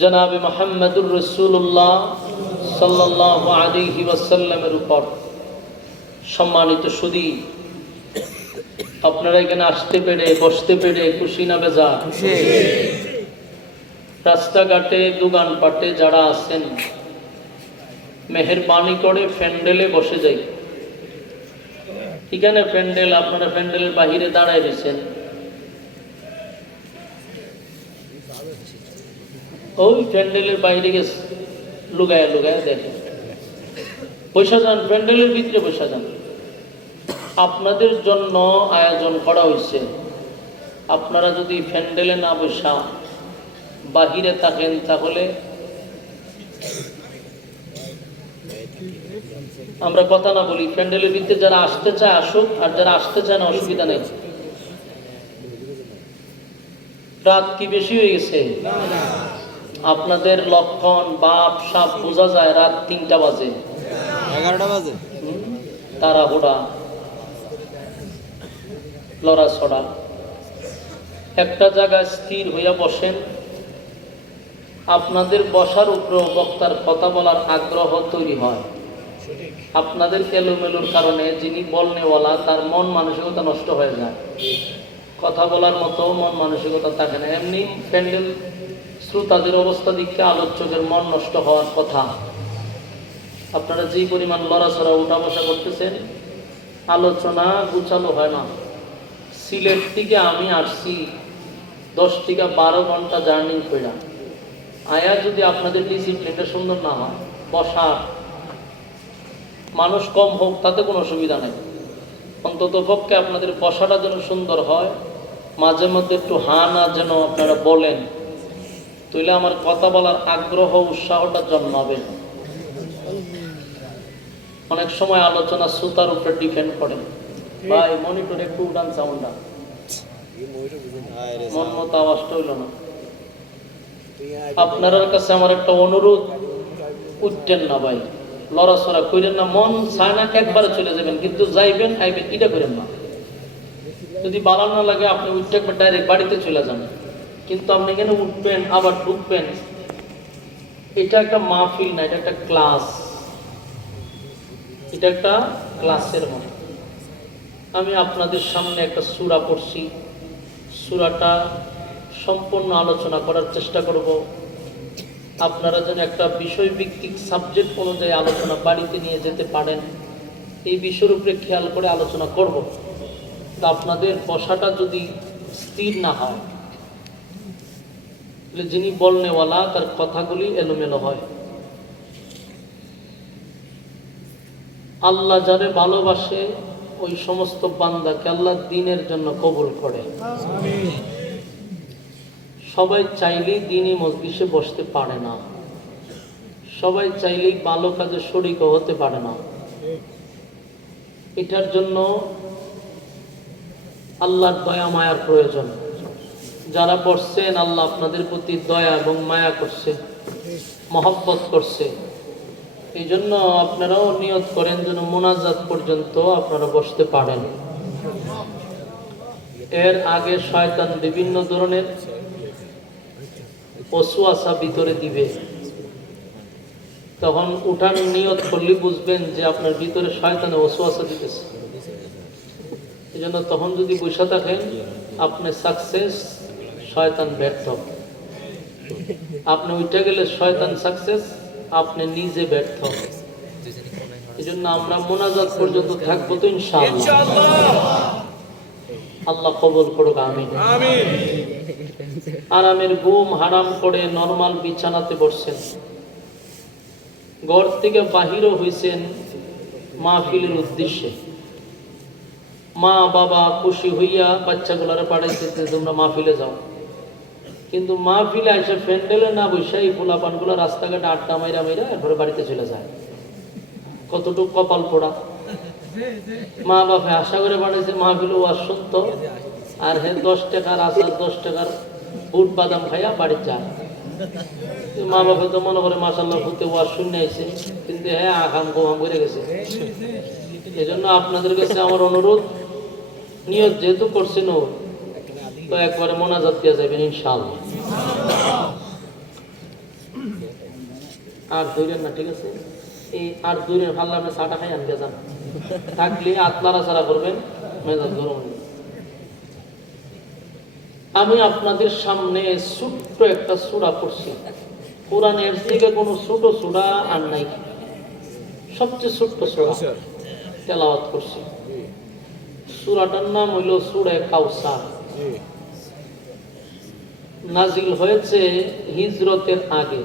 জনাবে মুহাম্মদুর রাসূলুল্লাহ সাল্লাল্লাহু আলাইহি ওয়াসাল্লামের উপর সম্মানিত সুধী, আপনারা এখানে আসতে পেরে বসতে পেরে খুশি না বেজার? রাস্তাঘাটে দোকানপাটে যারা আছেন মেহেরবানি করে প্যান্ডেলে বসে যাই। এখানে প্যান্ডেল, আপনারা প্যান্ডেলের বাহিরে দাঁড়ায় রয়েছেন, ওই প্যান্ডেলের বাইরে গেছে লুগায় লুগায় দেখেন, বসে যান, প্যান্ডেলের ভিতরে বসে যান। আপনাদের জন্য আয়োজন করা হয়েছে। আপনারা যদি প্যান্ডেলে না বসা বাহিরে থাকেন তাহলে আমরা কথা না বলি। প্যান্ডেলের ভিতরে যারা আসতে চায় আসুক, আর যারা আসতে চায় না অসুবিধা নেই। রাত কি বেশি হয়ে গেছে? আপনাদের লক্ষণ বাপ সাপ বোঝা যায় রাত 3টা বাজে, 11টা বাজে। তাড়াহুড়া, লড়াছড়া। একটা জায়গায় স্থির হইয়া বসেন। আপনাদের বসার উপরেও বক্তার কথা বলার আগ্রহ তৈরি হয়। আপনাদের এলোমেলোর কারণে যিনি বলনেওয়ালা তার মন মানসিকতা নষ্ট হয়ে যায়, কথা বলার মতো মন মানসিকতা থাকে না। এমনি প্যান্ডেল শ্রোতাদের অবস্থা দিকে আলোচকের মন নষ্ট হওয়ার কথা। আপনারা যেই পরিমাণ লড়াছড়া উঠা বসা করতেছেন, আলোচনা গুছানো হয় না। সিলেট থেকে আমি আসছি 10 থেকে 12 ঘন্টা জার্নি করে। আয়া যদি আপনাদের ডিসিপ্লিনটা সুন্দর না হয়, বসা মানুষ কম হোক তাতে কোনো অসুবিধা নেই, অন্তত পক্ষে আপনাদের বসাটা যেন সুন্দর হয়। মাঝে মধ্যে একটু হা না যেন আপনারা বলেন, তাইলে আমার কথা বলার আগ্রহ উৎসাহটা জন্মাবে। অনেক সময় আলোচনা শ্রোতার উপরে ডিপেন্ড করে। ভাই মনিটরে একটু উঠান সাউন্ডটা, মন মতো আওয়াজটা হইল না। আপনার কাছে আমার একটা অনুরোধ, উঠতেন না ভাই, লড়াচড়া করেন না। মন চায় না একবারে চলে যাবেন, কিন্তু যাইবেন আইবেন এটা করেন না। যদি ভালো না লাগে আপনি উঠতে একবার ডাইরেক্ট বাড়িতে চলে যান, কিন্তু আপনি এখানে উঠবেন আবার ঢুকবেন। এটা একটা মাহফিল না, এটা একটা ক্লাস। এটা একটা ক্লাসের মতো। আমি আপনাদের সামনে একটা সূরা পড়ছি, সূরাটা সম্পূর্ণ আলোচনা করার চেষ্টা করব। আপনারা যেন একটা বিষয়ভিত্তিক সাবজেক্ট অনুযায়ী আলোচনা বাড়িতে নিয়ে যেতে পারেন, এই বিষয়ের উপরে খেয়াল করে আলোচনা করব। তা আপনাদের বসাটা যদি স্থির না হয়, তাহলে যিনি বলনেওয়ালা তার কথাগুলি এলোমেলো হয়। আল্লাহ যারে ভালোবাসে ওই সমস্ত বান্দাকে আল্লাহ দ্বীনের জন্য কবুল করে। সবাই চাইলেই দ্বীনি মজলিসে বসতে পারে না, সবাই চাইলেই ভালো কাজে শরীক হতে পারে না। এটার জন্য আল্লাহর দয়া মায়ার প্রয়োজন। যারা বসছেন আল্লাহ আপনাদের প্রতি দয়া এবং মায়া করছে, মহব্বত করছে। এই জন্য আপনারাও নিয়ত করেন যেন মোনাজাত পর্যন্ত আপনারা বসতে পারেন। এর আগে শয়তান বিভিন্ন ধরনের ওয়াসওয়াসা ভিতরে দিবে, তখন উঠান নিয়ত করলে বুঝবেন যে আপনার ভিতরে শয়তানে ওয়াসওয়াসা দিতেছে। এই জন্য তখন যদি বসে থাকেন আপনি সাকসেস, শয়তান ব্যর্থ। আপনি উঠে গেলে শয়তান সাকসেস, আপনি নিজে ব্যর্থ। এই জন্য আমরা মোনাজাত পর্যন্ত থাকবো তো ইনশাআল্লাহ। আল্লাহ কবুল করুক, আমিন। আরামের ঘুম হারাম করে নরমাল বিছানাতে বসছেন, ঘর থেকে বাহিরও হইছেন মাহফিলের উদ্দেশ্যে। মা বাবা খুশি হইয়া বাচ্চাগুলারে পাঠাইছে তোমরা মাহফিলে যাও, কিন্তু মাহফিলে এসে প্যান্ডেলে না বসে এই পোলাপানগুলো রাস্তাঘাটে আড্ডা মাইরা মাইরা এরপরে বাড়িতে চলে যায়। কতটুকু কপাল পোড়া। মা বাবা আশা করে পাঠাইছে মাহফিলে ওয়াজ শুনতো, আর হে 10 টাকার আচার 10 টাকার বুট বাদাম খাইয়া বাড়ি যায়। মা বাবা তো মনে করে মাশাআল্লাহ ভূতে ওয়াজ শুনে আইছে, কিন্তু হ্যাঁ আকাম গোহাম করে গেছে। এই জন্য আপনাদের কাছে আমার অনুরোধ, নিয়ত যেহেতু করছেন তো একবারে মোনাজাত দিয়া যাবেন ইনশাআল্লাহ। আর ধৈরেন না, ঠিক আছে? এই আর ধৈরেন ফাল্লা আপনি চাটা খাই আনকে যান, থাকলে আতলারা ছাড়া করবেন, মেজাজ গরম হয়ে যাবে। আমি আপনাদের সামনে ছোট্ট একটা সূরা পড়ছি, কোরআনের থেকে কোনো ছোট সূরা আর নাই, সবচেয়ে ছোট্ট সূরা তেলাওয়াত করছি। সূরাটার নাম হইল সূরা কাউসার। নাজিল হয়েছে হিজরতের আগে,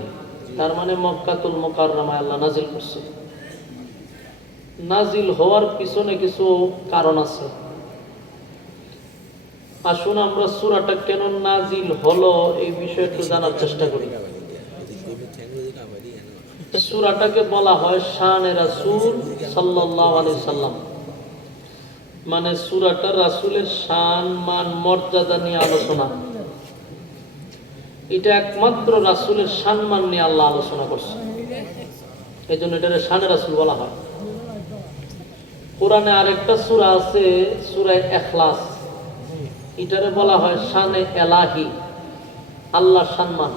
তার মানে মক্কাতুল মুকাররমায় আল্লাহ নাজিল করছে। নাজিল হওয়ার পিছনে কিছু কারণ আছে। আসুন আমরা সূরাটা কেন নাজিল হলো এই বিষয়ে একটু জানার চেষ্টা করি। সূরাটাকে বলা হয় শানে রাসূল সাল্লাল্লাহু আলাইহি সাল্লাম, মানে সূরাটা রাসূলের শান মান মর্যাদা নিয়ে আলোচনা। এটা একমাত্র রাসূলের সম্মান নিয়ে আল্লাহ আলোচনা করছে, এই জন্য এটা শানে রাসূল বলা হয়। কোরআনে আরেকটা সূরা আছে সূরা ইখলাস, এটারে বলা হয় শানে এলাহি, আল্লাহর সম্মান।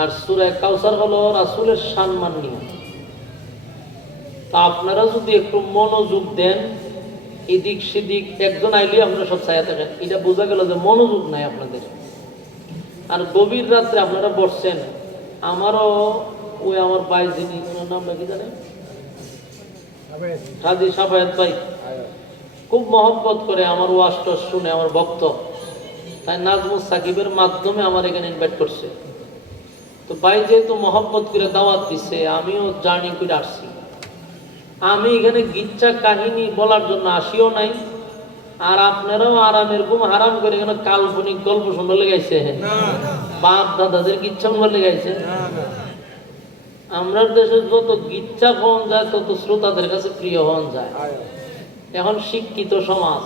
আর সূরা কাউসার হলো রাসূলের সম্মান নিয়ে। তা আপনারা যদি একটু মনোযোগ দেন, এদিক সেদিক একজন আইলে আপনারা সব ছায়া থাকেন, এটা বোঝা গেল যে মনোযোগ নাই আপনাদের। আর গভীর রাত্রে আপনারা বসছেন, আমারও ওই আমার ভাই যিনি, ওনার নামটা কি জানেন, কাজী সাফায়াত ভাই, খুব মহব্বত করে আমার ওয়াজটা শুনে, আমার ভক্ত, তাই নাজমুস সাকিবের মাধ্যমে আমার এখানে ইনভাইট করছে। তো ভাই যেহেতু মহব্বত করে দাওয়াত দিছে, আমিও জার্নি করে আসছি। আমি এখানে গিচ্ছা কাহিনী বলার জন্য আসিও নাই, আর আপনারাও আরামের ঘুম হারাম করে এখানে কাল্পনিক গল্প শুনতে লেগেছে, বাপ দাদাদের গিচ্ছা শুনতে লেগেছে। আমরা দেশে যত গিচ্ছা হওয়া যায় তত শ্রোতাদের কাছে প্রিয় হওয়া যায়। এখন শিক্ষিত সমাজ,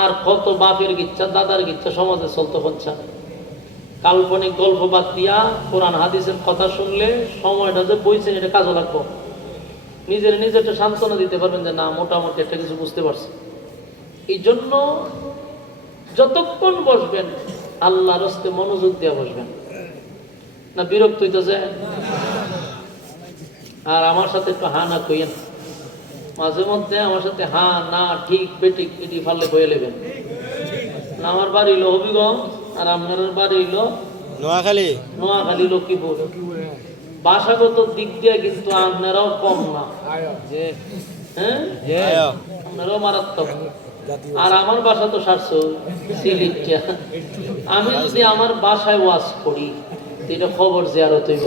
আর কত বাপের গিচ্ছা দাদার গিচ্ছা সমাজে চলতে হচ্ছে। কাল্পনিক গল্প বাদ দিয়া কোরআন হাদিসের কথা শুনলে সময়টা যে বইছেন এটা কাজে লাগবো, নিজের একটা সান্ত্বনা দিতে পারবেন যে না মোটামুটি একটা কিছু বুঝতে পারছি। এই জন্য যতক্ষণ বসবেন আল্লাহর রাস্তে মনোযোগ দিয়ে বসবেন, না বিরক্ত হইতেছে। আর আমার সাথে একটু হা না কইয়েন, মাঝে মধ্যে আমার সাথে হা না ঠিক বেঠিক এটি ফাললে কয়ে নেবেন। আমার বাড়ি হইল হবিগঞ্জ, আর আপনার বাড়ি হইল নোয়াখালী লক্ষ্মীপুর। ভাষাগত দিক দিয়ে কিন্তু আপনারাও কম না, হ্যাঁ আপনারাও মারাত্মক। আর আমার বাসা তো সারছো সিলেটিয়া। আমি যদি আমার বাসায় ওয়াজ করি এটা খবর জিয়ারত হইব,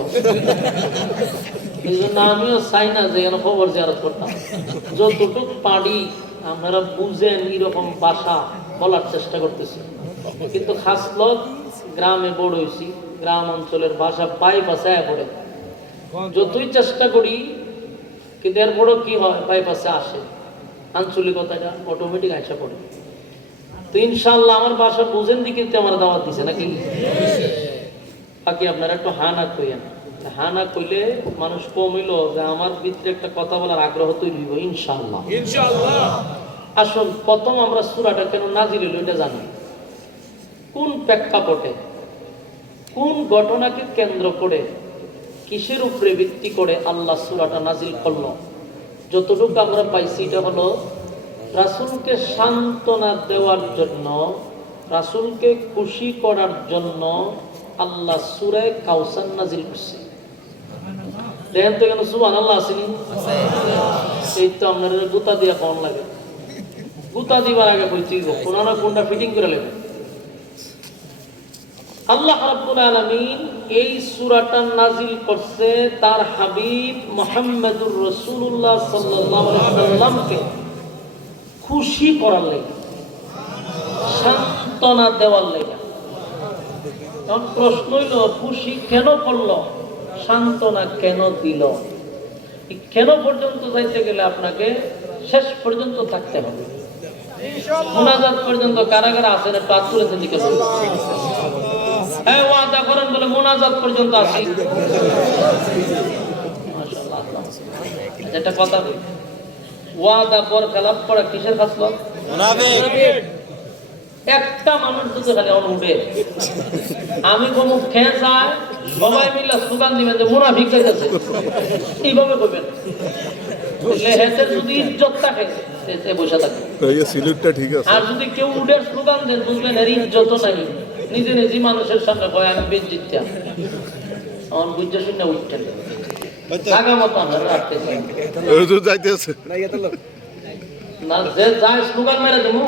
এই জন্য আমিও চাই না যে খবর জিয়ারত করতাম। যতটুক পারি আপনারা বুঝেন এরকম ভাষা বলার চেষ্টা করতেছি। কিন্তু খাস লোক গ্রামে বড় হয়েছি, গ্রাম অঞ্চলের ভাষা বাইপাসে পড়ে, যতই চেষ্টা করি কিন্তু এরপরও কি হয়, বাইপাসে আসে, আঞ্চলিকতাটা অটোমেটিক আসা পড়ে। তো ইনশাআল্লাহ আমার ভাষা বুঝেন দিকে আমার দাওয়াত দিছে নাকি? বাকি আপনারা একটু হা না কইয়েন, হা না কইলে মানুষ কমিল যে আমার ভিতরে একটা কথা বলার আগ্রহ তৈরি হইব ইনশাআল্লাহ। আসুন প্রথম আমরা সূরাটা কেন নাজিল হইল এটা জানি। কোন প্রেক্ষাপটে, কোন ঘটনাকে কেন্দ্র করে, কিসের উপরে ভিত্তি করে আল্লাহ সূরাটা নাজিল করলো, যতটুকু আমরা পাইছি এটা হলো রাসূলকে সান্ত্বনা দেওয়ার জন্য, রাসূলকে খুশি করার জন্য আল্লাহ সূরা কাউসার নাজিল করছে। দেখেন তো কেন সুবহানাল্লাহ আসেনি? এই তো আপনার গুতা দিয়া কেমন লাগে, গুতা দিবার আগে কইতেই কোন না কোনটা ফিটিং করে নেবেন। আল্লাহ রাব্বুল আলামিন এই সূরাটা নাজিল করছে তার হাবিব মুহাম্মদুর রাসূলুল্লাহ সাল্লাল্লাহু আলাইহি সাল্লামকে খুশি করার লাগি, সান্ত্বনা দেওয়ার লাগি। এখন প্রশ্ন হইল খুশি কেন করলো, সান্ত্বনা কেন দিল? কেন পর্যন্ত যাইতে গেলে আপনাকে শেষ পর্যন্ত থাকতে হবে। মুনাজাত পর্যন্ত কারাগারে আছেন একটু আত্মীয়তার দিকে ওয়াদা করেন বলে মুনাজাত পর্যন্ত আসি। একটা কথা বলি, ওয়াদা পর খেলাপ করা কিসের খাসলত? একটা মানুষ যদি খালি উঠে আমি কোনো খেয়ে যায় সবাই মিলে স্লোগান দিবেন যে মুনাফিক যাইতেছে, এইভাবে করবেন। হেসের যদি ইজ্জত থাকে সে বসে থাকে। সিলেটটা ঠিক আছে। আর যদি কেউ উডের স্লোগান দেন বুঝবেন এর ইজ্জত নাই, নিজে নিজে মানুষের সামনে কয় আমি বেজ্জিত আমার বুঝতে শুনে উঠছেন আগা মতো আমরা রাখতেছি যাইতেছে না, যে যায় স্লোগান মেরে দেবো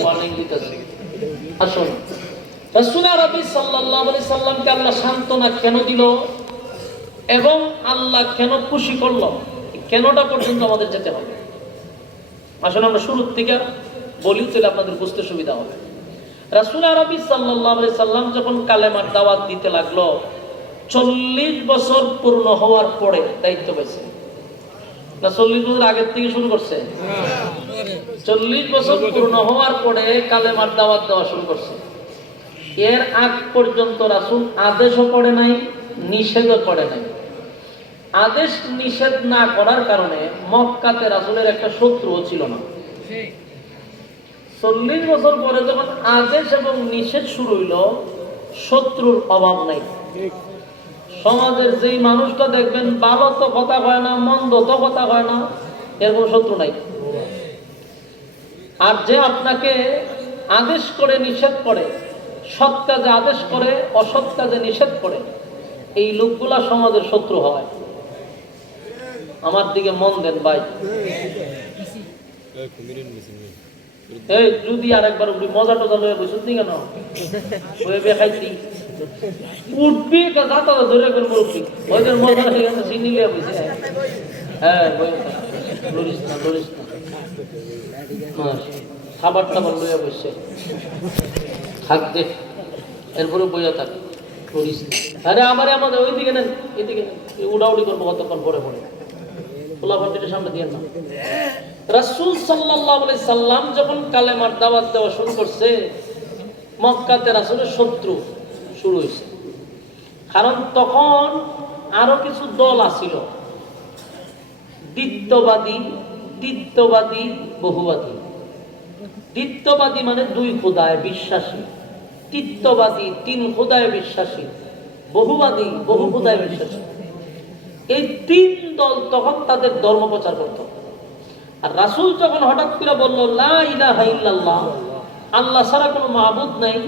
ওয়ার্নিং দিতেছে। আসুন, রাসূল আরবি সাল্লাল্লাহু আলাইহি সাল্লামকে আল্লাহ সান্ত্বনা কেন দিল এবং আল্লাহ কেন খুশি করলো, কেনটা পর্যন্ত আমাদের যেতে হবে। আসলে আমরা শুরুর থেকে বলি তাহলে আপনাদের বুঝতে সুবিধা হবে। রাসূল আরবি সাল্লাল্লাহু আলাইহি সাল্লাম যখন কালেমার দাওয়াত দিতে লাগলো 40 বছর পূর্ণ হওয়ার পরে দায়িত্ব পেয়েছে না? 40 বছর আগের থেকে শুরু করছে? 40 বছর পূর্ণ হওয়ার পরে কালেমার দাওয়াত দেওয়া শুরু করছে। এর আগ পর্যন্ত রাসূল আদেশও করে নাই, নিষেধও করে নাই। আদেশ নিষেধ না করার কারণে মক্কাতে রাসূলের একটা শত্রুও ছিল না। 40 বছর পরে যখন আদেশ এবং নিষেধ শুরু হইল, শত্রুর অভাব নাই। সমাজের যেই মানুষটা দেখবেন ভালো তো কথা কয় না, মন্দ তো কথা কয় না, এর কোনো শত্রু নাই। আর যে আপনাকে আদেশ করে নিষেধ করে, সৎ কাজে আদেশ করে অসৎ কাজে নিষেধ করে, এই লোকগুলা সমাজের শত্রু হয়। আমার দিকে মন দেন ভাই। এই যদি আরেকবার উঠবি মজা টজা লয়ে বসুন নি কেন ওই বেখাইতি উঠবি যাতা ধরে করে মুরব্বি ওদের মজা হয়ে গেছে চিনি লিয়ে বসে। হ্যাঁ লরিস না খাবার টাবার লইয়া বসে থাকতে, এরপরে বইয়া থাক লরিস। আরে আমার আমাদের ওই দিকে নেন, এদিকে উড়াউড়ি করবো কতক্ষণ পরে পরে খোলাফাটির সামনে দিয়ে না। রাসূল সাল্লাল্লাহু আলাইহি সাল্লাম যখন কালেমার দাওয়াত দেওয়া শুরু করছে, মক্কাতে রাসূলের শত্রু শুরু হয়েছে। কারণ তখন আরো কিছু দল আছিল, দ্বিত্ববাদী, বহুবাদী। দ্বিত্ববাদী মানে 2 খোদায় বিশ্বাসী, তিত্ববাদী 3 খোদায় বিশ্বাসী, বহুবাদী বহু খোদায় বিশ্বাসী। এই 3 দল তখন তাদের ধর্ম প্রচার করত। আর রাসূল যখন হঠাৎ করে বলল লা ইলাহা ইল্লাল্লাহ, আল্লাহ ছাড়া কোনো মাবুদ নাই,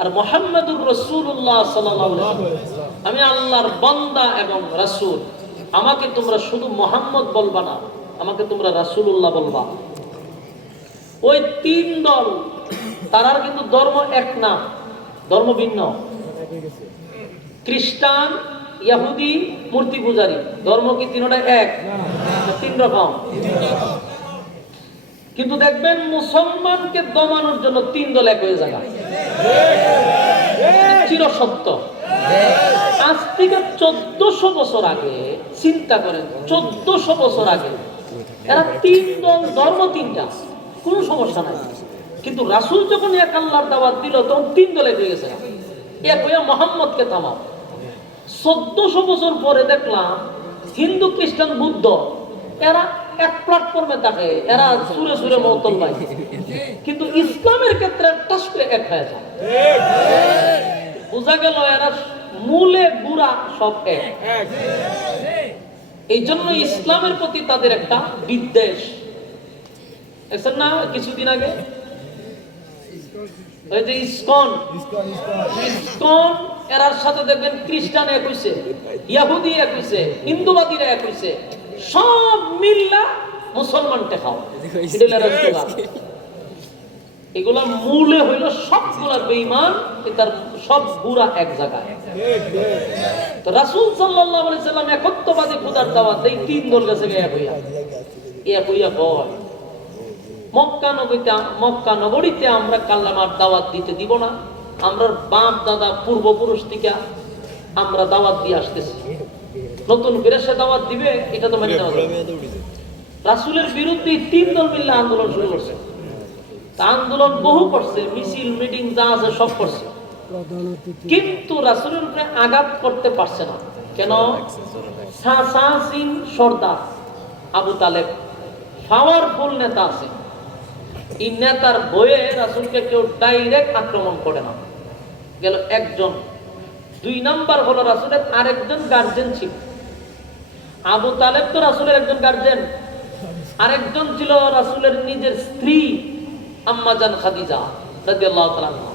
আর মুহাম্মাদুর রাসূলুল্লাহ সাল্লাল্লাহু আলাইহি ওয়াসাল্লাম, আমি আল্লাহর বান্দা এবং রাসূল, আমাকে তোমরা শুধু মুহাম্মদ বলবা না, আমাকে তোমরা রাসূলুল্লাহ বলবা। ওই 3 দল তারার কিন্তু ধর্ম এক না, ধর্ম ভিন্ন। খ্রিস্টান, ইহুদি, মূর্তি পূজারী, ধর্ম কি তিনটা এক? 3 রকম। কিন্তু দেখবেন মুসলমানকে দমানোর জন্য 3 দল এক হয়ে যায়, চিরসত্য। আজ থেকে 1400 বছর আগে চিন্তা করেন, 1400 বছর আগে এরা 3 দল, ধর্ম 3টা, কোনো সমস্যা নাই। কিন্তু রাসূল যখন এক আল্লাহর দাওয়াত দিল তখন 3 দলে হয়ে গেছে। এক হয়ে মুহাম্মদকে থামাও। 1400 বছর পরে দেখলাম হিন্দু, খ্রিস্টান, বৌদ্ধ এরা এক প্ল্যাটফর্মে থাকে, এরা সুরে সুরে মৌতল ভাই, কিন্তু ইসলামের ক্ষেত্রে টাস করে এক হয়ে যায়। বোঝা গেল এরা মূলে গুড়া সব এক। এই জন্য ইসলামের প্রতি তাদের একটা বিদ্বেষ। দেখছেন না কিছুদিন আগে ওই যে ইসকন এরার সাথে দেখবেন খ্রিস্টান এক হইছে, ইহুদি এক হইছে, হিন্দুবাদীরা এক হইছে, সব মিল্লা মুসলমান টেকাও। এগুলা মূলে হইল সবগুলা বেঈমান, তার সব গুড়া এক জায়গায়। তো রাসূল সাল্লাল্লাহু আলাইহি সাল্লাম একত্ববাদী খোদার দাওয়াত দেই 3 দল গেছে এক হইয়া বল মক্কা নগরীতে আমরা কালেমার দাওয়াত দিতে দিব না। আমরা বাপ দাদা পূর্বপুরুষ থেকে আমরা দাওয়াত দিয়ে আসতেছি, নতুন করে সে দাওয়াত দিবে এটা তো মেনে নেওয়া যাবে। রাসূলের বিরুদ্ধে 3 দল মিলে আন্দোলন শুরু করছে। আন্দোলন বহু করছে, মিছিল মিটিং যা আছে সব করছে, কিন্তু রাসূলের উপরে আঘাত করতে পারছে না। কেন? সর্দার আবু তালেব পাওয়ারফুল নেতা আছে, এই নেতার ভয়ে রাসূলকে কেউ ডাইরেক্ট আক্রমণ করে না। গেল একজন দুই নাম্বার হলো রাসূলের আরেকজন গার্জেন ছিল। আবু তালেব তো রাসূলের একজন গার্জেন, আরেকজন ছিল রাসূলের নিজের স্ত্রী আম্মা জান খাদিজা রাদিয়াল্লাহু তাআলা আনহা।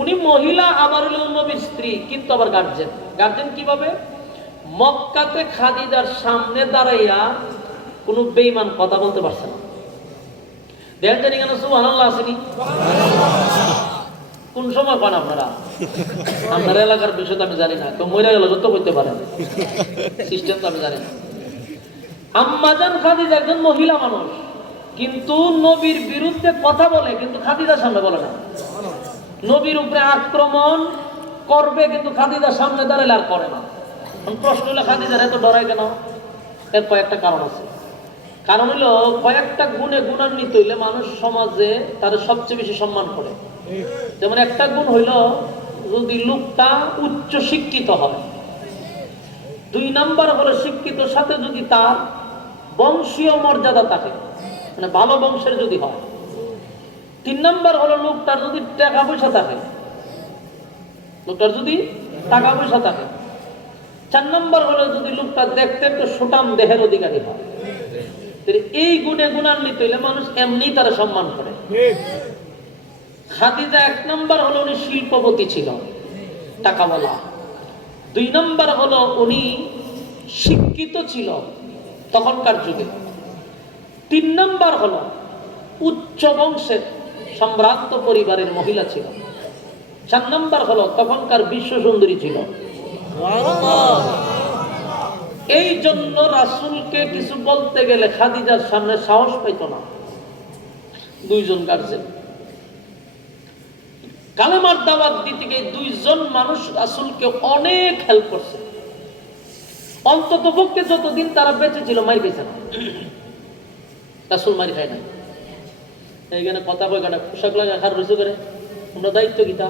উনি মহিলা, আবার হলো নবীর স্ত্রী, কিন্তু আবার গার্জেন। গার্জেন কিভাবে? মক্কাতে খাদিজার সামনে দাঁড়াইয়া কোনো বেঈমান কথা বলতে পারছে না। দেখেন জানি কেন সুবহানাল্লাহ আসেনি? কোন সময় পান আপনারা? আপনার এলাকার বিষয় তো আমি জানি না, তো মরে গেল যত করতে পারেন, সিস্টেম তো আমি জানি না। আম্মা জান খাদিজা একজন মহিলা মানুষ, কিন্তু নবীর বিরুদ্ধে কথা বলে, কিন্তু খাদিজার সামনে বলে না। নবীর উপরে আক্রমণ করবে, কিন্তু খাদিজার সামনে দাঁড়ালে আর করে না। প্রশ্ন হলো খাদিজার এত ডরায় কেন? এর কয়েকটা কারণ আছে। কারণ হলো কয়েকটা গুণে গুণান্বিত হইলে মানুষ সমাজে তার সবচেয়ে বেশি সম্মান করে। যেমন একটা গুণ হইল যদি লোকটা উচ্চ শিক্ষিত হয়। দুই নাম্বার হলো শিক্ষিতর সাথে যদি তার বংশীয় মর্যাদা থাকে, মানে ভালো বংশের যদি হয়। তিন নাম্বার হলো লোকটার যদি টাকা পয়সা থাকে, লোকটার যদি টাকা পয়সা থাকে। চার নাম্বার হলো যদি লোকটা দেখতে একটু সুঠাম দেহের অধিকারী হয়। এই গুণে গুণান্বিত হইলে মানুষ এমনি তারা সম্মান করে। খাদিজা এক নাম্বার হলো উনি শিল্পপতি ছিল, টাকাওয়ালা। দুই নাম্বার হলো উনি শিক্ষিত ছিল তখনকার যুগে। তিন নাম্বার হলো উচ্চ বংশের সম্ভ্রান্ত পরিবারের মহিলা ছিল। চার নাম্বার হলো তখনকার বিশ্ব সুন্দরী ছিল। এই জন্য রাসূলকে কিছু বলতে গেলে খাদিজার সামনে সাহস পাইত না। দুইজন গার্জেন কালেমার দাওয়াত দিতে গিয়ে দুইজন মানুষ রাসূলকে অনেক হেল্প করছে। অন্তত পক্ষে যতদিন তারা বেঁচে ছিল মার খেয়েছে না, রাসূল মার খায় না। এইখানে কথা বই কাটা পোশাক লাগা খার রইছে করে আমরা দায়িত্ব কিতা?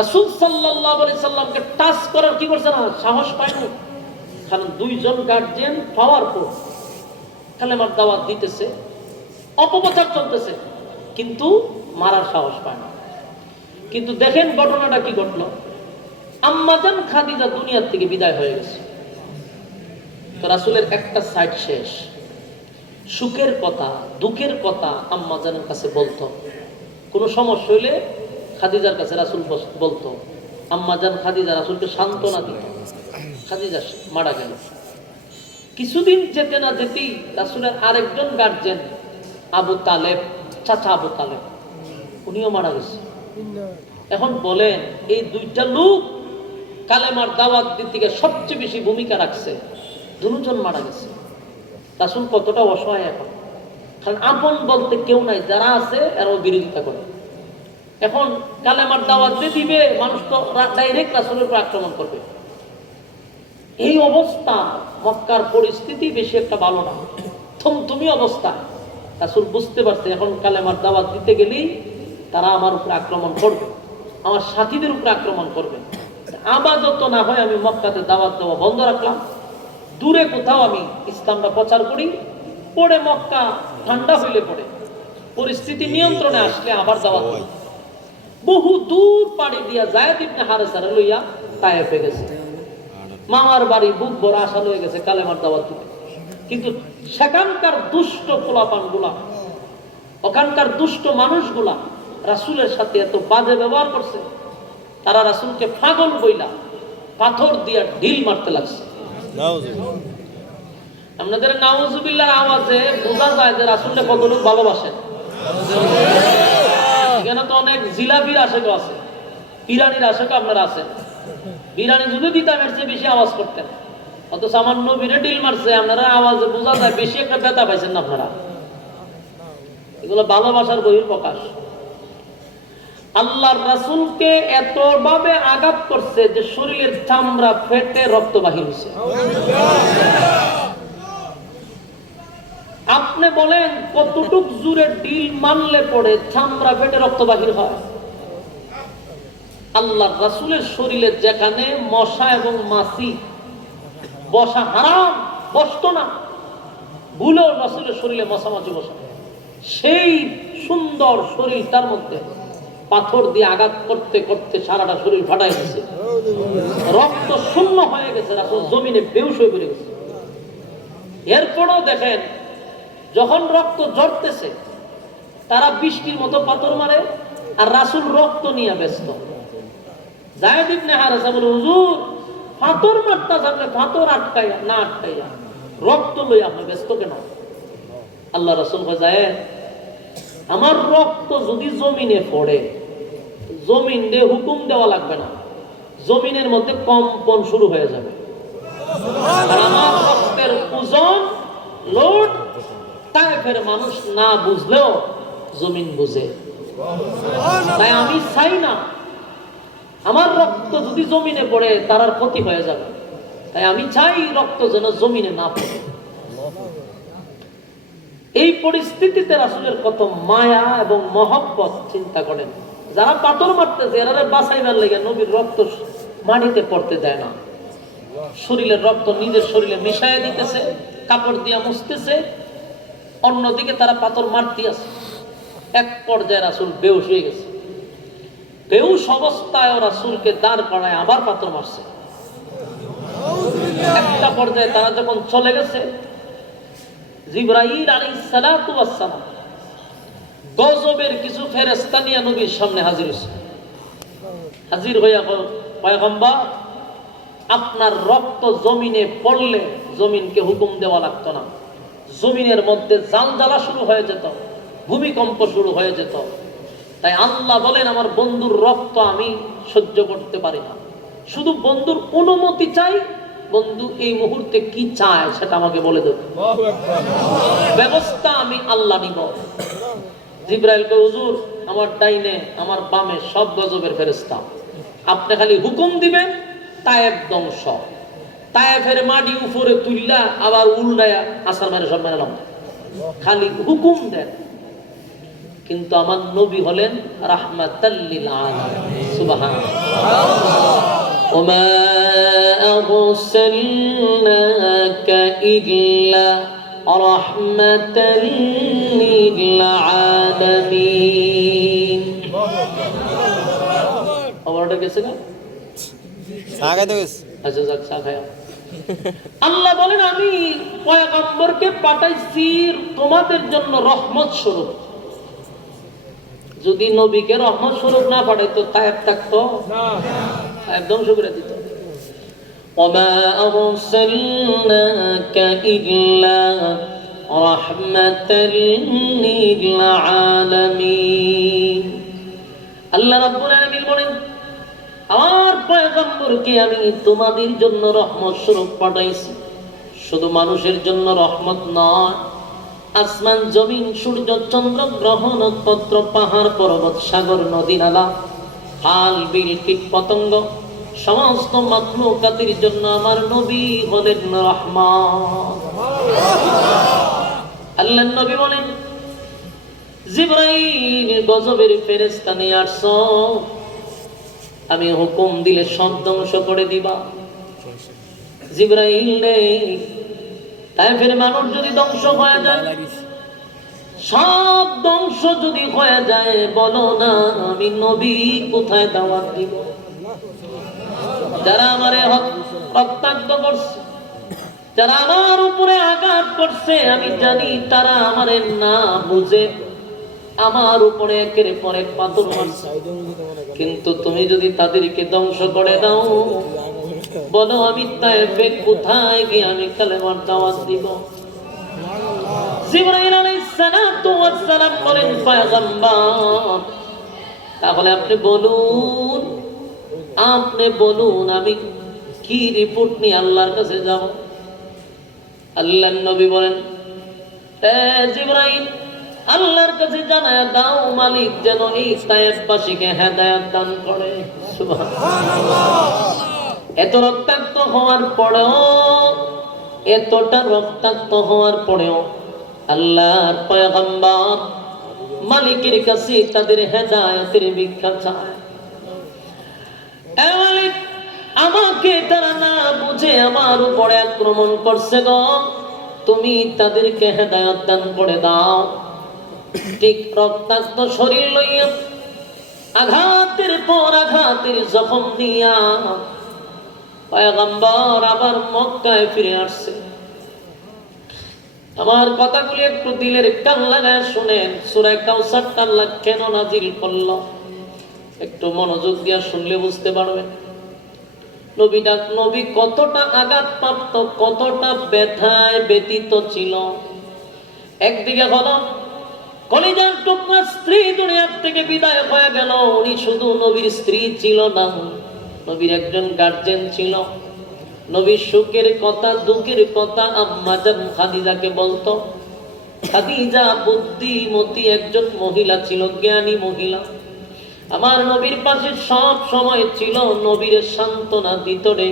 রাসূল সাল্লাল্লাহু আলাইহি সাল্লামকে টাচ করার কি করছে না, সাহস পায় না। কারণ দুইজন গার্জিয়ান পাওয়ারফুল, কালেমার দাওয়াত দিতেছে, অপপ্রচার চলতেছে, কিন্তু মারার সাহস পায় না। কিন্তু দেখেন ঘটনাটা কি ঘটলো। আম্মা জান খাদিজা দুনিয়ার থেকে বিদায় হয়ে গেছে, তো রাসূলের একটা সাইড শেষ। সুখের কথা, দুঃখের কথা আম্মা জানের কাছে বলতো। কোনো সমস্যা হইলে খাদিজার কাছে রাসূল বলতো। আম্মা জান খাদিজা রাসূলকে সান্ত্বনা দিত। খাদিজা মারা গেল। কিছুদিন যেতে না যেতেই রাসূলের আরেকজন গার্জেন আবু তালেব, চাচা আবু তালেব, উনিও মারা গেছে। এখন বলেন এই দুইটা লোক কালেমার দাওয়াত দিতে গিয়ে সবচেয়ে বেশি ভূমিকা রাখছে, দুজন মারা গেছে। রাসূল কতটা অসহায় এখন, কারণ আপন বলতে কেউ নাই, যারা আছে এরাও বিরোধিতা করে। এখন কালেমার দাওয়াত দিবে, মানুষ তো ডাইরেক্ট রাসূলের উপর আক্রমণ করবে। এই অবস্থা, মক্কার পরিস্থিতি বেশি একটা ভালো না, থমথমি অবস্থা। রাসূল বুঝতে পারছে এখন কালেমার দাওয়াত দিতে গেলেই তারা আমার উপর আক্রমণ করবে, আমার সাথীদের উপর আক্রমণ করবে। আপাতত না হয় আমি মক্কাতে দাওয়াত দেওয়া বন্ধ রাখলাম, দূরে কোথাও আমি ইসলামটা প্রচার করি, পরে মক্কা ঠান্ডা হইলে পড়ে পরিস্থিতি নিয়ন্ত্রণে আসলে আবার দাওয়াত দিই। বহু দূর পাড়ি দিয়া যায়েদ ইবনে হারেসারে লইয়া তায়েফে গেছে। মামার বাড়ি বুক ভরা আশা লয়ে গেছে কালেমার দাওয়াত দিতে। কিন্তু সেখানকার দুষ্ট পোলাপানগুলা, ওখানকার দুষ্ট মানুষগুলা রাসূলের সাথে এত বাজে ব্যবহার করছে, তারা রাসূলকে পাগল বইলা পাথর দিয়া ঢিল মারতে লাগছে। আপনাদের নাউজুবিল্লাহর আওয়াজে বোঝা যায় যে রাসূলকে কতটুকু ভালোবাসেন। এখানে তো অনেক জিলাপির আশেক আছে, বিরানির আশেক আপনারা আছেন। বিরানি যদি দিতাম এর চেয়ে বেশি আওয়াজ করতেন, অথচ আমার নবীরে ঢিল মারছে, আপনারা আওয়াজে বোঝা যায় বেশি একটা ব্যথা পাইছেন না আপনারা। এগুলো ভালোবাসার বহির প্রকাশ। আল্লাহর রাসূলকে এতভাবে আঘাত করছে যে শরীরের চামড়া ফেটে রক্ত বাহির হয়েছে। আপনি বলেন কতটুক জোরে ঢিল মারলে পড়ে চামড়া ফেটে রক্ত বাহির হয়? আল্লাহর রাসূলের শরীরে যেখানে মশা এবং মাছি বসা হারাম, বসতো না, ভুলেও রাসূলের শরীরে মশা মাছি বসা, সেই সুন্দর শরীরটার মধ্যে পাথর দিয়ে আঘাত করতে করতে সারাটা শরীর ফাটাই গেছে, রক্ত শূন্য হয়ে গেছে, রাসূল জমিনে বেহুশ হয়ে পড়ে গেছে। এরপরও দেখেন, যখন রক্ত ঝরতেছে তারা বৃষ্টির মতো পাথর মারে, আর রাসূল রক্ত নিয়ে ব্যস্ত। যায়েদ ইবনে হারেসা বলে, হুজুর পাথর মারতা যাবে, পাথর আটকাইয়া না আটকাইয়া রক্ত লই আপনি ব্যস্ত কেন? আল্লাহ রাসূল কয়, যায়েদ আমার রক্ত যদি জমিনে পড়ে, জমিনে হুকুম দেওয়া লাগবে না, জমিনের মধ্যে কম্পন শুরু হয়ে যাবে। আর আমার রক্তের ওজন লোড তায়েফের মানুষ না বুঝলেও জমিন বুঝে। তাই আমি চাই না আমার রক্ত যদি জমিনে পড়ে তার ক্ষতি হয়ে যাবে, তাই আমি চাই রক্ত যেন জমিনে না পড়ে। এই পরিস্থিতিতে রাসূলের কত মায়া এবং মহব্বত চিন্তা করেন। যারা পাথর মারতেছে এরা বাঁচাইবার লেগে নবীর রক্ত মাটিতে পড়তে দেয় না, শরীরের রক্ত নিজের শরীরে মিশাইয়া দিতেছে, কাপড় দিয়া মুছতেছে, অন্যদিকে তারা পাথর মারতে আছে। এক পর্যায়ে রাসূল বেহুশ হয়ে গেছে। বেহুশ অবস্থায় রাসূলকে দাঁড় করায় আবার পাথর মারছে। একটা পর্যায়ে তারা যখন চলে গেছে, জিবরাইল আলাইহিস সালাতু ওয়াস সালাম গজবের কিছু ফেরেশতা নিয়ে নবীর সামনে হাজির হয়েছে। হাজির হইয়া কয়, পয়গম্বর আপনার রক্ত জমিনে পড়লে জমিনকে হুকুম দেওয়া লাগতো না, জমিনের মধ্যে জালজালা শুরু হয়ে যেত, ভূমিকম্প শুরু হয়ে যেত। তাই আল্লাহ বলেন আমার বন্ধুর রক্ত আমি সহ্য করতে পারি না, শুধু বন্ধুর অনুমতি চাই, বন্ধু এই মুহূর্তে কি চায় সেটা আমাকে বলে দেবে, ব্যবস্থা আমি আল্লাহ নিব। জিবরাইল কয়, হুজুর আমার ডাইনে আমার বামে সব গজবের ফেরেশতা, আপনি খালি হুকুম দিবেন তায়েফ ধ্বংস, তায়েফের মাটি উপরে তুললা আবার উল্টায়া আসার মেরে সব মেরে নাম, খালি হুকুম দেন। কিন্তু আমার নবী হলেন রাহমাতাল লিল আলামিন। সুবহানাল্লাহ। ওমা আরসালনাকা ইল্লা রাহমাতাল লিল আলামিন। আমারটা গেছে না? সাগাইতে গেছে। আচ্ছা যাক, চা খায়া। আল্লাহ বলেন আমি পয়গম্বরকে পাঠাইছি তোমাদের জন্য রহমত স্বরূপ। যদি নবীকে রহমত স্বরূপ না পাঠাইতো তায়েফ থাকতো না, তায়েফ ধ্বংস করে দিত। ওমা আরসালনাকা ইল্লা রাহমাতাল লিল আলামিন। আল্লাহ রাব্বুল আলামিন বলেন আমার পয়গম্বরকে আমি তোমাদের জন্য রহমত স্বরূপ পাঠাইছি। শুধু মানুষের জন্য রহমত নয়, আসমান জমিন সূর্য চন্দ্র গ্রহ নক্ষত্র পাহাড় পর্বত সাগর নদী নালা খাল বিল কীট পতঙ্গ সমস্ত মাখলুকাতের জন্য আমার নবী হলেন রহমত। আল্লাহর নবী বলেন জিবরাইল গজবের ফেরেশতা নিয়ে আসছো, আমি হুকুম দিলে সব ধ্বংস করে দিবা। জিবরাইল রে, তায়েফের মানুষ যদি ধ্বংস হয়ে যায়, সব ধ্বংস যদি হয়ে যায়, বলো না আমি নবী কোথায় দাওয়াত দিব? যারা আমারে রক্তাক্ত করছে, যারা আমার উপরে আঘাত করছে, আমি জানি তারা আমারে না বুঝে আমার উপরে একের পর এক পাথর মারছে। কিন্তু তুমি যদি তাদেরকে ধ্বংস করে দাও, বলো আমি তায়েফে কোথায় গিয়ে আমি কালেমার দাওয়াত দিব? জিবরাইল আলাইহিস সালাতু ওয়াস সালাম বলেন, পয়গম্বর তাহলে আপনি বলুন আমি কি রিপোর্ট নিয়ে আল্লাহর কাছে যাব? আল্লাহর নবী বলেন, এ জিবরাইল আল্লাহর কাছে জানায়া দাও মালিক যেন এই তায়েফবাসীকে হেদায়েত দান করে। সুবহানাল্লাহ। এত রক্তাক্ত হওয়ার পরেও, এতটা রক্তাক্ত হওয়ার পরেও আল্লাহর পয়গম্বর মালিকের কাছে তাদের হেদায়েতের ভিক্ষা চায়। এ মালিক, আমাকে তারা না বুঝে আমার উপরে আক্রমণ করছে গো, তুমি তাদেরকে হেদায়েত দান করে দাও। ঠিক রক্তাক্ত শরীর লইয়া আঘাতের পর আঘাতের জখম নিয়া পয়গম্বর আবার মক্কায় ফিরে আসছে। আমার কথাগুলি একটু দিলের কান লাগায় শুনেন। সূরা কাউসার আল্লাহ কেন নাজিল করলো একটু মনোযোগ দিয়ে শুনলে বুঝতে পারবেন। নবী কতটা আঘাতপ্রাপ্ত, কতটা ব্যথায় ব্যতীত ছিল। একদিকে হলো কলিজার টুকরা স্ত্রী দুনিয়ার থেকে বিদায় হয়ে গেল। উনি শুধু নবীর স্ত্রী ছিল না, নবীর একজন গার্জেন ছিল। নবীর সুখের কথা দুঃখের কথা আম্মা জান খাদিজাকে বলতো। খাদিজা বুদ্ধিমতী একজন মহিলা ছিল, জ্ঞানী মহিলা। আমার নবীর পাশে সব সময় ছিল, নবীর সান্ত্বনা ভিতরে।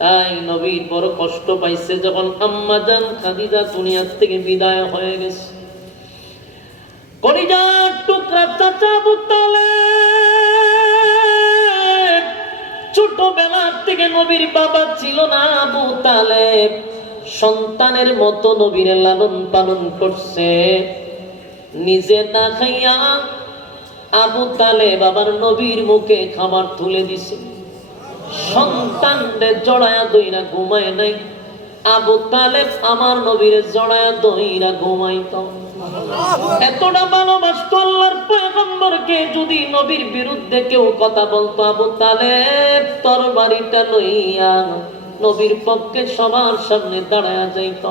তাই নবীর বড় কষ্ট পাইছে যখন আম্মা জান খাদিজা দুনিয়ার থেকে বিদায় হয়ে গেছে। কলিজার টুকরা চাচা আবু তালেব, ছোটবেলা থেকে নবীর বাবা ছিল না আবু তালেব, সন্তানের মতো নবীর লালন পালন করছে। নিজে না খাইয়া আবু তালেব আবার নবীর মুখে খাবার তুলে দিছে। সন্তানরে জড়ায়া দইরা ঘুমায় নাই, আবু তালেব আমার নবীর জড়ায়া দইরা ঘুমাইতো। এতটা ভালোবাসতো আল্লাহর পয়গম্বরকে। যদি নবীর বিরুদ্ধে কেউ কথা বলতো, আবু তালেব তরবারিটা লইয়া নবীর পক্ষে সবার সামনে দাঁড়ায়া যাইত।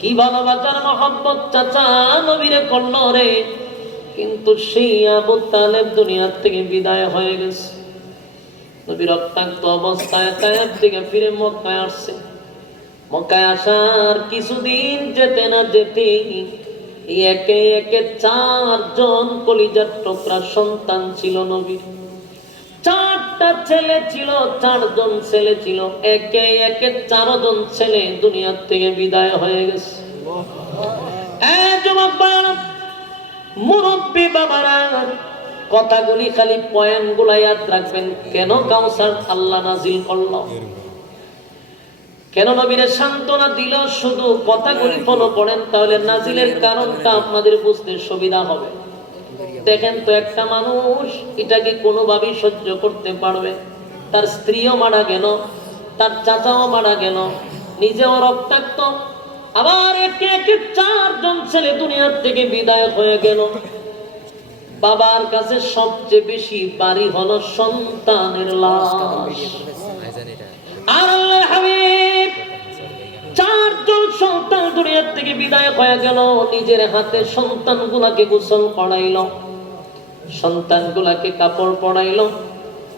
কি ভালোবাসার মহব্বত চাচা নবীরে করলো রে। কিন্তু সেই আবু তালেব দুনিয়ার থেকে বিদায় হয়ে গেছে। নবী রক্তাক্ত অবস্থায় তায়েফ থেকে ফিরে মক্কায় আসছে। মক্কায় আসার কিছুদিন যেতে না যেতেই একে একে 4 জন কলিজার টুকরা সন্তান ছিল নবীর। 4টা ছেলে ছিল, 4 জন ছেলে ছিল। একে একে 4 জন ছেলে দুনিয়ার থেকে বিদায় হয়ে গেছে। যুবক বাবারা, মুরব্বী বাবারা, কথাগুলি খালি পয়েন্ট গুলা ইয়াদ রাখবেন। কেন কাউসার আল্লাহ নাজিল করলো, কেন নবীরে সান্ত্বনা দিল, শুধু কথাগুলি ফলো করেন তাহলে নাজিলের কারণটা আপনাদের বুঝতে সুবিধা হবে। দেখেন তো, একটা মানুষ এটাকে কোনোভাবেই সহ্য করতে পারবে। তার স্ত্রীও মারা গেল, তার চাচাও মারা গেল, নিজেও রক্তাক্ত, আবার একে একে 4 জন ছেলে দুনিয়ার থেকে বিদায় হয়ে গেল। বাবার কাছে সবচেয়ে বেশি বাড়ি হলো সন্তানের লাশ। আর আল্লাহর হাবিব 4 জন সন্তান দুনিয়ার থেকে বিদায় হয়ে গেল। নিজের হাতে সন্তানগুলাকে গোসল করাইল, সন্তানগুলাকে কাপড় পরাইল,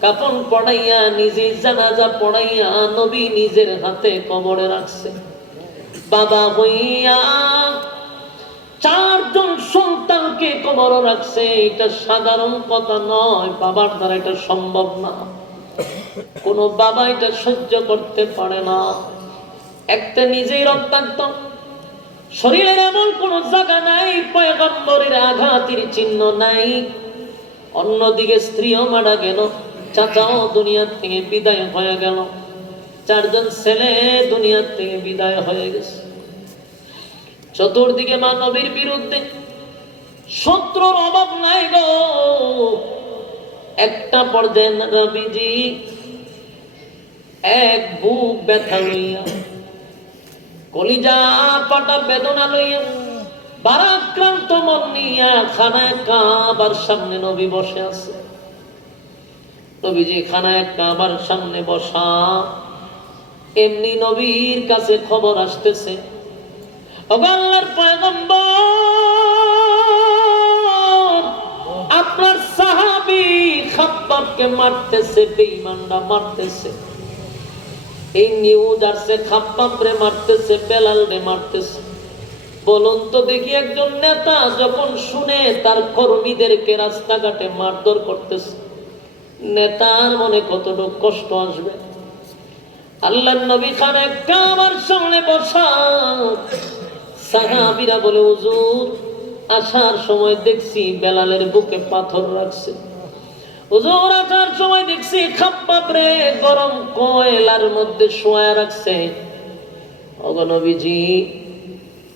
কাপড় পরাইয়া নিজে জানাজা পড়াইয়া নবী নিজের হাতে কবরে রাখছে। বাবা হইয়া 4 জন সন্তানকে কবর রাখছে। এটা সাধারণ কথা নয়, বাবার দ্বারা এটা সম্ভব না। কোন বাবা এটা সহ্য করতে পারে না। একটা নিজেই রক্তাক্ত, শরীরের এমন কোন জায়গা নাই পয়গম্বরের আঘাতের চিহ্ন নাই। অন্যদিকে স্ত্রীও মারা গেল, চাচাও দুনিয়া থেকে বিদায় হয়ে গেল, 4 জন ছেলে দুনিয়া থেকে বিদায় হয়ে গেছে। চতুর্দিকে মা নবীর বিরুদ্ধে শত্রুর অভাব নাই গো। একটা পর্যায়ে নবীজি এক বুক ব্যথা লইয়া, কলিজা পাটা বেদনা লইয়া, বারাক্রান্ত মন নিয়া খানায় কাবার সামনে নবী বসে আছে। নবীজি খানায় কাবার সামনে বসা, এমনি নবীর কাছে খবর আসতেছে, আল্লাহর পয়গম্বর আপনার সাহাবী খাব্বাবকে মারতেছে, বেঈমানরা মারতেছে। এই নিউজ আসছে, খাব্বাবরে মারতেছে, বেলালরে মারতেছে। বলুন তো দেখি, একজন নেতা যখন শুনে তার কর্মীদেরকে রাস্তাঘাটে মারধর করতেছে, নেতার মনে কতটুকু কষ্ট আসবে। আল্লাহর নবী খানে কাবার সামনে বসা, সাহাবীরা বলে, হুজুর আসার সময় দেখছি বেলালের বুকে পাথর রাখছে, হুজুর আসার সময় দেখছি খাব্বাবরে গরম কয়লার মধ্যে শোয়া রাখছে। ওগো নবীজি,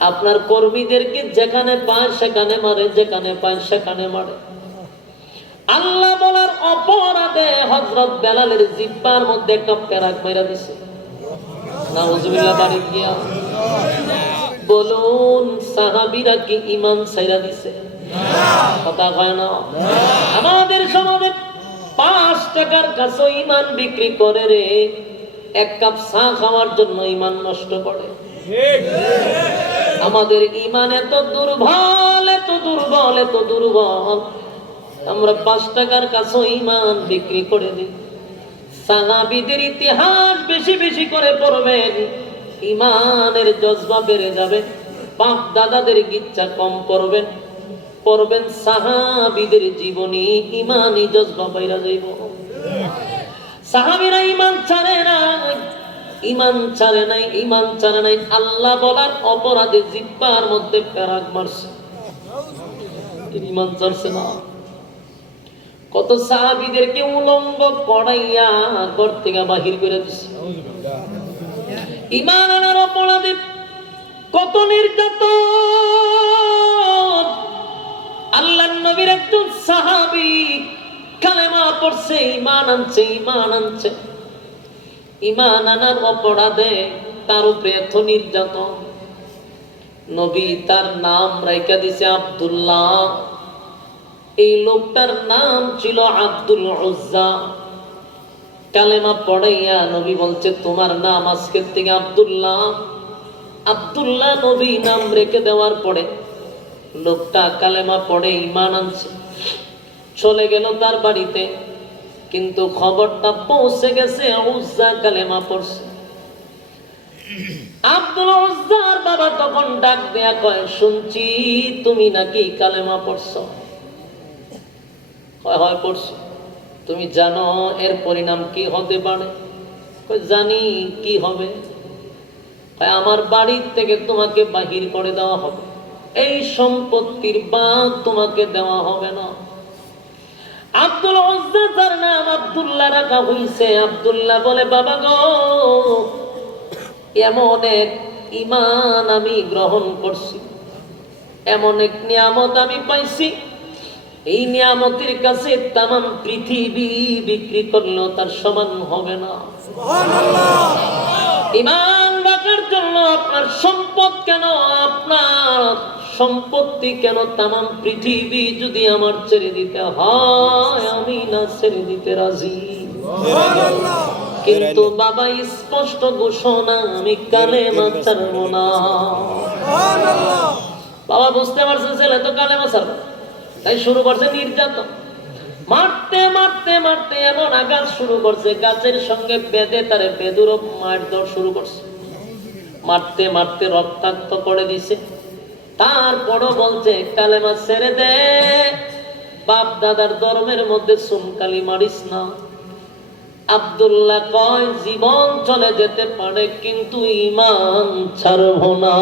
আপনার কর্মীদেরকে যেখানে পায় সেখানে মারে, যেখানে পায় সেখানে মারে। আল্লাহ বলার অপরাধে হযরত বেলালের জিহ্বার মধ্যে একটা পেরাক মাইরা দিছে। নাউজুবিল্লাহ বাড়ি গিয়া বলুন সাহাবীরা কি ঈমান ছাইরা দিছে? কথা কয় না। আমাদের সমাজে 5 টাকার কাছে ঈমান বিক্রি করে রে, এক কাপ চা খাওয়ার জন্য ঈমান নষ্ট করে। আমাদের ঈমান এত দুর্বল, এত দুর্বল, এত দুর্বল, আমরা 5 টাকার কাছে ঈমান বিক্রি করে দিই। সাহাবীদের ইতিহাস বেশি বেশি করে পড়বেন, ঈমানের জজবা বেড়ে যাবে। বাপ দাদাদের গিচ্ছা কম পড়বেন, পড়বেন সাহাবীদের জীবনী, ঈমানি জজবা বাইরা যাইব। সাহাবীরা ঈমান ছাড়ে না, ঈমান ছাড়ে নাই, ঈমান ছাড়ে নাই। আল্লাহ বলার অপরাধে জিহ্বার মধ্যে পেরাক মারছে, ঈমান ছাড়ছে না। কত সাহাবীদেরকে উলঙ্গ করাইয়া ঘর থেকে বাহির করে দিছে। ঈমান আনার অপরাধে কত নির্যাতন। আল্লাহর নবীর একজন সাহাবী কালেমা পড়ছে, ঈমান আনছে, ঈমান আনছে। ঈমান আনার অপরাধে তার উপরে এত নির্যাতন। নবী তার নাম রাইখা দিছে আব্দুল্লাহ। এই লোকটার নাম ছিল আব্দুল উজ্জা। কালেমা পড়াইয়া নবী বলছে তোমার নাম আজকের থেকে আব্দুল্লাহ। আব্দুল্লাহ নবী নাম রেখে দেওয়ার পরে লোকটা কালেমা পড়ে ঈমান আনছে, চলে গেল তার বাড়িতে। কিন্তু খবরটা পৌঁছে গেছে উজ্জা কালেমা পড়ছে। আব্দুল উজ্জার বাবা তখন ডাক দেয়া কয়, শুনছি তুমি নাকি কালেমা পড়ছো। হয় পড়ছো। তুমি জানো এর পরিণাম কি হতে পারে? জানি কি হবে। আমার বাড়ি থেকে তোমাকে বাহির করে দেওয়া হবে, এই সম্পত্তির ভাগ তোমাকে দেওয়া হবে না। আব্দুল উজ্জা তার নাম আব্দুল্লাহ রাখা হইছে। আব্দুল্লাহ বলে বাবা গো, এমন এক ঈমান আমি গ্রহণ করছি, এমন এক নিয়ামত আমি পাইছি, এই নিয়ামতের কাছে তামাম পৃথিবী বিক্রি করলেও তার সমান হবে না। সুবহানাল্লাহ। ঈমান রাখার জন্য আপনার সম্পদ কেন, আপনার সম্পত্তি কেন, তামাম পৃথিবী যদি আমার ছেড়ে দিতে হয় আমি না ছেড়ে দিতে রাজি। সুবহানাল্লাহ। কিন্তু বাবা স্পষ্ট ঘোষণা, আমি কালেমা ছাড়বো না। সুবহানাল্লাহ। বাবা বুঝতে পারছে ছেলে তো কালেমা ছাড়বে, তাই শুরু করছে নির্যাতন। মারতে মারতে মারতে এমন আঘাত শুরু করছে, গাছের সঙ্গে বেঁধে তারে বেদুরূপ মারধর শুরু করছে। মারতে মারতে রক্তাক্ত করে দিছে। তারপরও বলছে কালেমা ছেড়ে দে, বাপ দাদার ধর্মের মধ্যে সুনকালি মারিস না। আব্দুল্লাহ কয় জীবন চলে যেতে পারে কিন্তু ঈমান ছাড়বো না।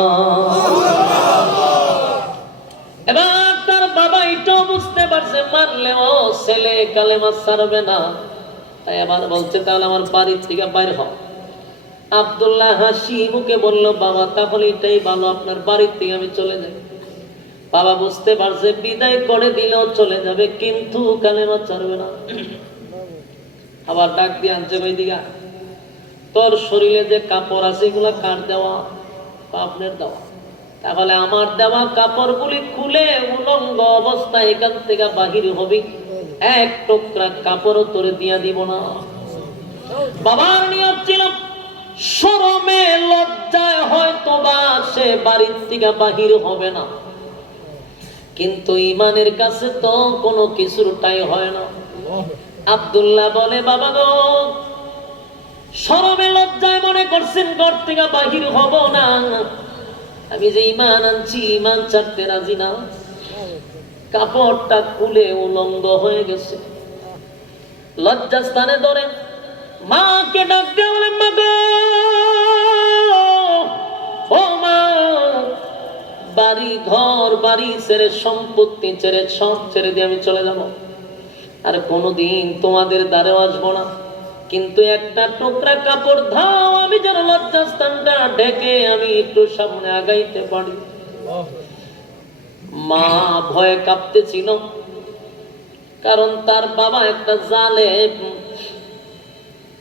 এবার তার বাবা এটাও বুঝতে পারছে মারলেও ছেলে কালেমা ছাড়বে না, তাই আবার বলছে তাহলে আমার বাড়ির থেকে বাইর হও। আব্দুল্লাহ হাসি মুখে বলল বাবা তাহলে এটাই ভালো, আপনার বাড়ির থেকে আমি চলে যাই। বাবা বুঝতে পারছে বিদায় করে দিলেও চলে যাবে কিন্তু কালেমা ছাড়বে না। আবার ডাক দিয়ে আনছে ওই দিকে, তোর শরীরে যে কাপড় আছে এগুলা কার দেওয়া? আপনার দেওয়া। তাহলে আমার দেওয়া কাপড়গুলি খুলে উলঙ্গ অবস্থায় এখান থেকে বাহির হবি, এক টুকরা কাপড়ও তোরে দিয়া দিব না। বাবার নিয়ত ছিল শরমে লজ্জায় হয়তো বা সে বাড়ির থেকে বাহির হবে না, কিন্তু ঈমানের কাছে তো কোনো কিছুর টাই হয় না। আব্দুল্লাহ বলে বাবা গো, শরমে লজ্জায় মনে করছেন ঘর থেকে বাহির হব না, আমি যে ঈমান আনছি ঈমান ছাড়তে রাজি না। কাপড়টা খুলে উলঙ্গ হয়ে গেছে, লজ্জাস্থানে ধরে মাকে ডাক দিয়ে বলে মা গো, ও মা, বাড়ি ঘর বাড়ি ছেড়ে সম্পত্তি ছেড়ে সব ছেড়ে দিয়ে আমি চলে যাব, আর কোনোদিন তোমাদের দ্বারেও আসবো না, কিন্তু একটা টুকরা কাপড় দাও আমি যেন লজ্জাস্থানটা ঢেকে আমি একটু সামনে আগাইতে পারি। মা ভয়ে কাঁপতেছিল, কারণ তার বাবা একটা জালেম,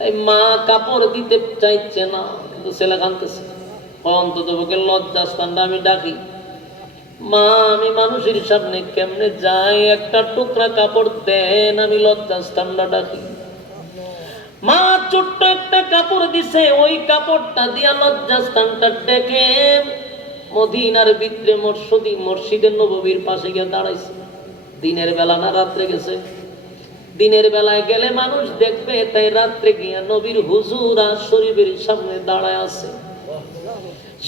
এই মা কাপড় দিতে চাইছে না, কিন্তু ছেলে কাঁদতেছে। অন্তত পক্ষে লজ্জাস্থানটা আমি ডাকি, মা আমি মানুষের সামনে কেমনে যাই, একটা টুকরা কাপড় দেন, আমি লজ্জাস্থানটা ডাকি। মা ছোট্ট একটা কাপড় দিছে, ওই কাপড়টা দিয়া লজ্জাস্থানটা ডেকে মদিনার ভিতরে মসজিদে নববীর পাশে গিয়ে দাঁড়াইছে। দিনের বেলা না রাত্রে গেছে? দিনের বেলায় গেলে মানুষ দেখবে, তাই রাত্রে গিয়া নবীর হুজুর আর শরীফের সামনে দাঁড়ায় আছে,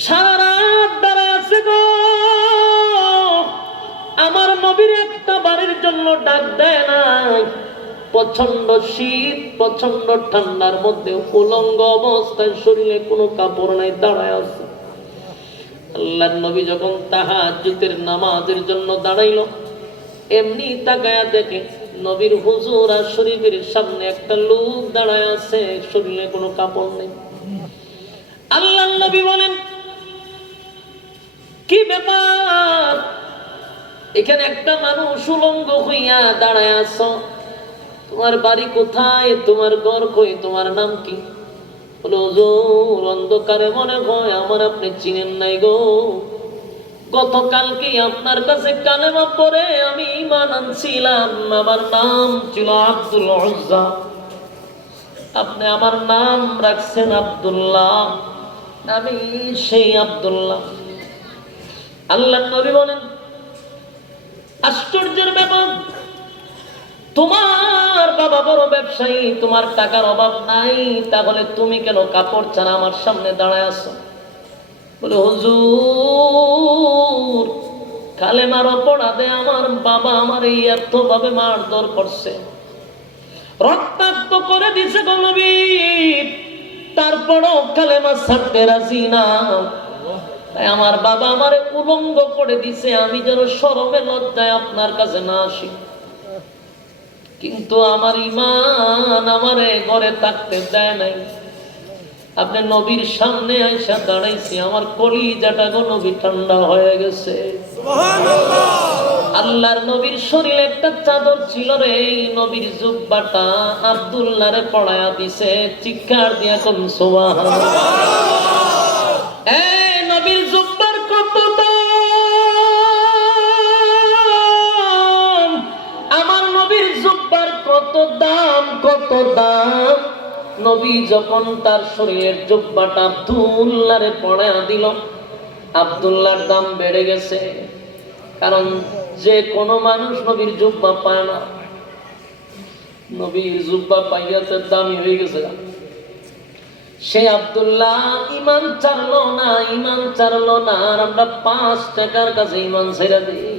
সারা রাত দাঁড়ায় আছে গো। আমার নবীর একটা বাড়ির জন্য ডাক দেয় নাই। প্রচন্ড শীত, প্রচন্ড ঠান্ডার মধ্যে উলঙ্গ অবস্থায়, শরীরে কোনো কাপড় নাই, দাঁড়ায় আছে। আল্লাহর নবী যখন তাহাজ্জুদের নামাজের জন্য দাঁড়াইল, এমনি তাকায়া দেখে নবীর হুজুর আর শরীফের সামনে একটা লোক দাঁড়ায় আছে, শরীরে কোনো কাপড় নেই। আল্লাহর নবী বলেন, কি ব্যাপার, এখানে একটা মানুষ উলঙ্গ হইয়া দাঁড়ায় আছো, তোমার বাড়ি কোথায়, তোমার ঘর কই, তোমার নাম কি? বলে হুজুর অন্ধকারে মনে হয় আমার আপনি চিনেন নাই গো, গতকালকে আপনার কাছে কালেমা পড়ে আমি ঈমান আনছিলাম, আমার নাম ছিল আব্দুল উজ্জা, আপনি আমার নাম রাখছেন আব্দুল্লাহ, আমি সেই আব্দুল্লাহ। আল্লাহর নবী বলেন, আশ্চর্যের ব্যাপার, তোমার বাবা বড় ব্যবসায়ী, তোমার টাকার অভাব নাই, তাহলে তুমি কেন কাপড় ছাড়া আমার সামনে দাঁড়ায় আছো? বলে হুজুর কালেমার অপরাধে আমার বাবা আমার এই এত ভাবে মারধর করছে, রক্তাক্ত করে দিছে গো নবী, তারপরও কালেমা ছাড়তে রাজি না, তাই আমার বাবা আমারে উলঙ্গ করে দিছে, আমি যেন শরমে লজ্জায় আপনার কাছে না আসি। কিন্তু আমার ঈমান আমারে ঘরে থাকতে দেয় নাই, আপনি নবীর সামনে আইসা দাঁড়াইছি, আমার কলিজাটা গো নবী ঠান্ডা হয়ে গেছে। আল্লাহর নবীর শরীরে একটা চাদর ছিল রে, এই নবীর জুব্বাটা আব্দুল্লাহরে পড়ায়া দিছে, চিৎকার দিয়া কোন সুবহানাল্লাহ। এই নবীর জুব্বার কত দাম, আমার নবীর জুব্বার কত দাম, কত দাম। নবী যখন তার শরীরের জুব্বাটা আব্দুল্লাহরে পড়ায়া দিল, আব্দুল্লাহর দাম বেড়ে গেছে, কারণ যে কোনো মানুষ নবীর জুব্বা পায় না, নবীর জুব্বা পাইয়াতে দামি হয়ে গেছে। সে আব্দুল্লাহ ঈমান ছাড়লো না, ঈমান ছাড়লো না, আর আমরা 5 টাকার কাছে ঈমান ছেড়ে দিই।